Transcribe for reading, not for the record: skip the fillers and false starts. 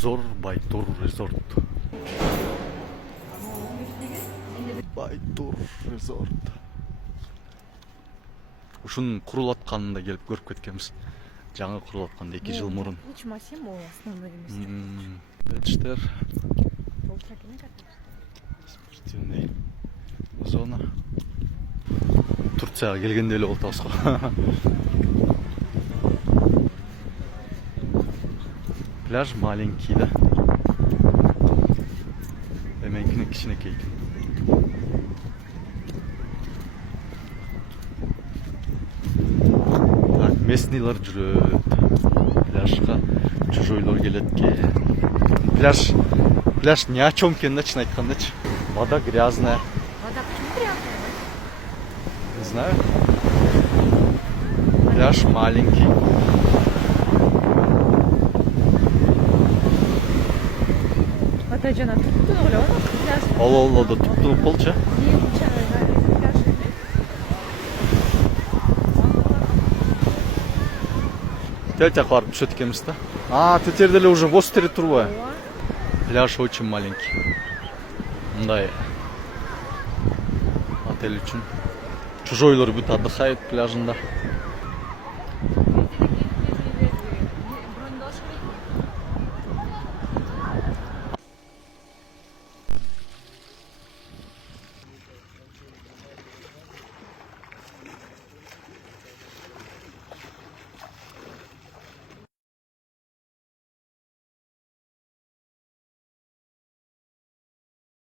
Зор Байтур резорт. Байтур резорт. Ушунун курулуп атканында келип көрүп кеткенбиз. Жаңы курулуп атканда 2 жыл мурун. Учмасем ол основной емес. Бетштер. Спортивный зона. Турцияга келгенде эле болуп атабыз го. Пляж маленький, да? Эменкини кичинекей. Так, местныйлар жүрөт. Пляжга чужойлор келет экен. Пляж ни о чем экен да, чын айткандачы. Вода грязная. Вода почему грязная? Не знаю. Пляж маленький. Вода жана туп-тук эле го, грязная. Ол да туп-тук болчу. Тетя барып түшөт экенбиз да. Тет жерде эле уже гостери турбайбы? Пляж очень маленький. Мындай отель үчүн. Чужойлор бүт отдыхает пляжында.